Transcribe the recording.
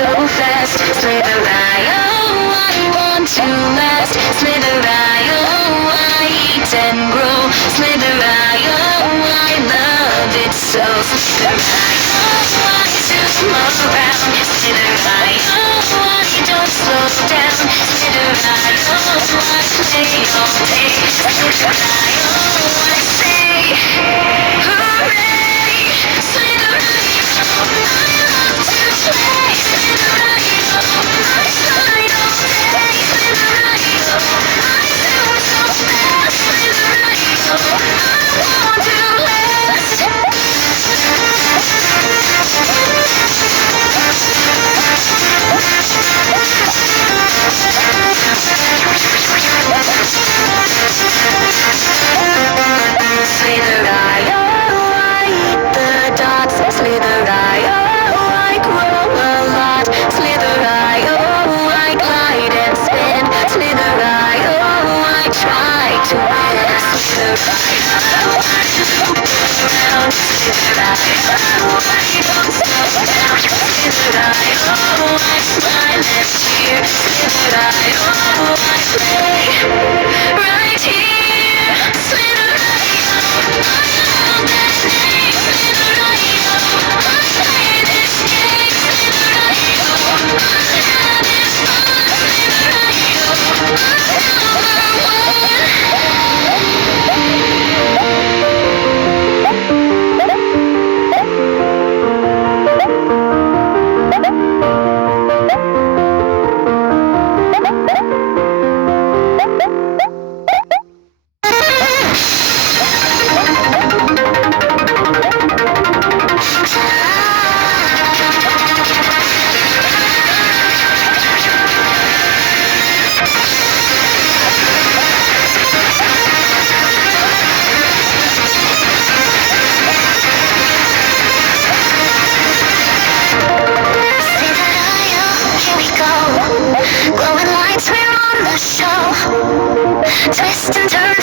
So fast, slither I, oh, I want to last. Slither I, oh, I eat and grow. Slither I, oh, I love it so. Slither I, oh, I zoom around. Slither I, oh, I don't slow down. Slither I, oh, I play all day. Slither I, oh, I say, hooray! Slither I, oh, I love to play. Slither I, I slide all day. Slither I, I zoom so fast. Slither I, I want to last. Slither I, oh, I eat the dots. Slither I, oh, I grow a lot. Slither I, oh, I glide and spin. Slither I, oh, I try to win. Slither I, oh, I loop around. Slither I, oh, I don't slow down. Slither I, oh, I smile and cheer. Slither I, oh, I play right here. Slither I, oh, I love that name. Slither I, oh, I play this game. Slither I, oh, I'm having fun. Slither I, oh, Glowing lights, we're on the show. Twist and turn